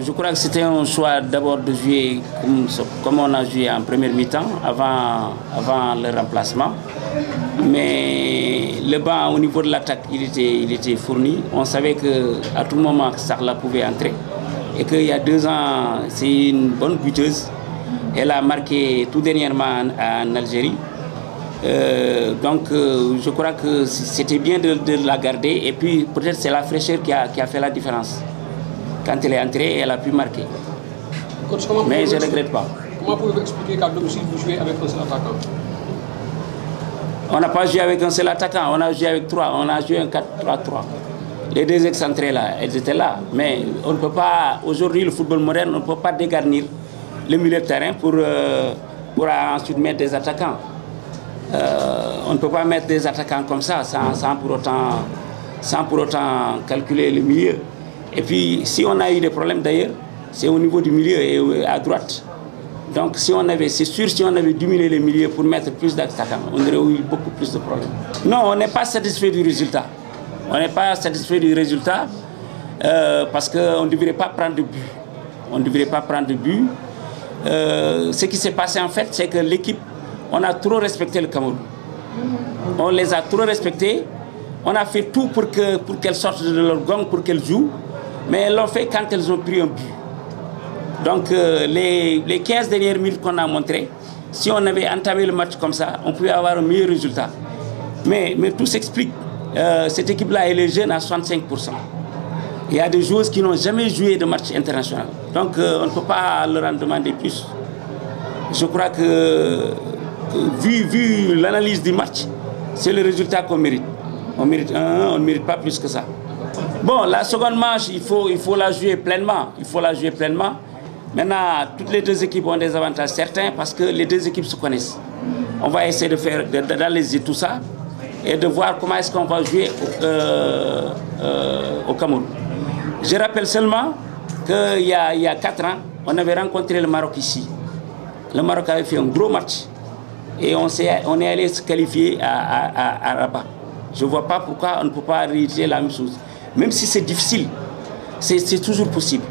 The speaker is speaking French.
Je crois que c'était un choix d'abord de jouer comme on a joué en première mi-temps, avant le remplacement. Mais le banc au niveau de l'attaque, il était fourni. On savait qu'à tout moment, Sarla pouvait entrer. Et qu'il y a 2 ans, c'est une bonne buteuse. Elle a marqué tout dernièrement en Algérie. Je crois que c'était bien de la garder. Et puis peut-être c'est la fraîcheur qui a fait la différence. Quand elle est entrée, elle a pu marquer. Coach, mais je ne regrette pas. Comment pouvez-vous expliquer qu'à domicile, vous jouez avec un seul attaquant? On n'a pas joué avec un seul attaquant, on a joué avec 3. On a joué un 4-3-3. Les 2 excentrés là, elles étaient là. Mais on ne peut pas, aujourd'hui, le football moderne, on ne peut pas dégarnir le milieu de terrain pour ensuite mettre des attaquants. On ne peut pas mettre des attaquants comme ça sans pour autant calculer le milieu. Et puis, si on a eu des problèmes d'ailleurs, c'est au niveau du milieu et à droite. Donc, c'est sûr, si on avait diminué le milieu pour mettre plus d'attaquants, on aurait eu beaucoup plus de problèmes. Non, on n'est pas satisfait du résultat. On n'est pas satisfait du résultat parce qu'on ne devrait pas prendre de but. On ne devrait pas prendre de but. Ce qui s'est passé en fait, c'est que l'équipe, on a trop respecté le Cameroun. On les a trop respectés. On a fait tout pour qu'elles sortent de leur gang, pour qu'elles jouent. Mais elles l'ont fait quand elles ont pris un but. Donc les 15 dernières minutes qu'on a montrées, si on avait entamé le match comme ça, on pouvait avoir un meilleur résultat. Mais tout s'explique. Cette équipe-là, elle est jeune à 65%. Il y a des joueuses qui n'ont jamais joué de match international. Donc on ne peut pas leur en demander plus. Je crois que vu l'analyse du match, c'est le résultat qu'on mérite. On mérite 1-1, on ne mérite pas plus que ça. Bon, la seconde manche, il faut la jouer pleinement. Il faut la jouer pleinement. Maintenant, toutes les 2 équipes ont des avantages certains parce que les 2 équipes se connaissent. On va essayer d'analyser tout ça et de voir comment est-ce qu'on va jouer au Cameroun. Je rappelle seulement qu'il y a 4 ans, on avait rencontré le Maroc ici. Le Maroc avait fait un gros match et on est allé se qualifier à Rabat. Je ne vois pas pourquoi on ne peut pas réaliser la même chose. Même si c'est difficile, c'est toujours possible.